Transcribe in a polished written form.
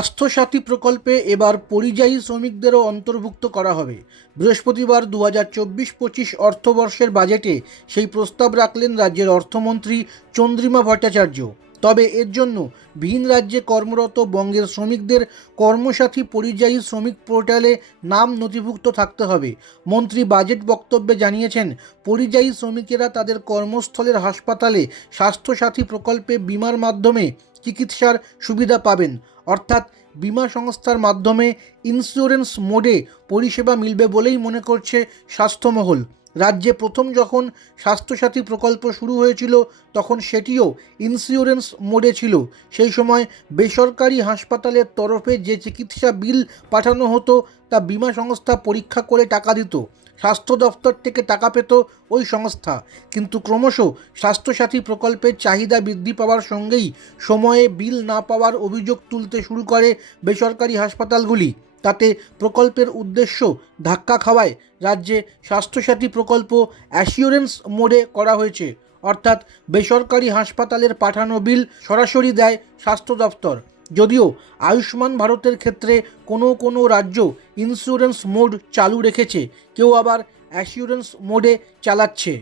স্বাস্থ্যসাথী প্রকল্পে এবার পরিযায়ী শ্রমিকদেরও অন্তর্ভুক্ত করা হবে। বৃহস্পতিবার 2024-25 অর্থবর্ষের বাজেটে সেই প্রস্তাব রাখলেন রাজ্যের অর্থমন্ত্রী চন্দ্রিমা ভট্টাচার্য। তবে এর জন্য ভিন রাজ্যে কর্মরত বঙ্গের শ্রমিকদের কর্মসাথী পরিযায়ী শ্রমিক পোর্টালে নাম নথিভুক্ত থাকতে হবে। মন্ত্রী বাজেট বক্তব্যে জানিয়েছেন, পরিযায়ী শ্রমিকেরা তাদের কর্মস্থলের হাসপাতালে স্বাস্থ্যসাথী প্রকল্পে বিমার মাধ্যমে চিকিৎসার সুবিধা পাবেন। অর্থাৎ বিমা সংস্থার মাধ্যমে ইন্স্যুরেন্স মোডে পরিষেবা মিলবে বলেই মনে করছে স্বাস্থ্যমহল। রাজ্যে প্রথম যখন স্বাস্থ্যসাথী প্রকল্প শুরু হয়েছিল তখন সেটিও ইন্স্যুরেন্স মোডে ছিল। সেই সময় বেসরকারি হাসপাতালের তরফে যে চিকিৎসা বিল পাঠানো হতো তা বিমা সংস্থা পরীক্ষা করে টাকা দিত। স্বাস্থ্য দফতর থেকে টাকা পেত ওই সংস্থা। কিন্তু ক্রমশ স্বাস্থ্যসাথী প্রকল্পের চাহিদা বৃদ্ধি পাওয়ার সঙ্গেই সময়ে বিল না পাওয়ার অভিযোগ তুলতে শুরু করে বেসরকারি হাসপাতালগুলি। তাতে প্রকল্পের উদ্দেশ্য ধাক্কা খাওয়ায় রাজ্যে স্বাস্থ্যসাথী প্রকল্প অ্যাসিওরেন্স মোডে করা হয়েছে। অর্থাৎ বেসরকারি হাসপাতালের পাঠানো বিল সরাসরি দেয় স্বাস্থ্য দফতর। যদিও আয়ুষ্মান ভারতের ক্ষেত্রে কোনো রাজ্য ইন্স্যুরেন্স মোড চালু রেখেছে, কেউ আবার অ্যাসিওরেন্স মোডে চালাচ্ছে।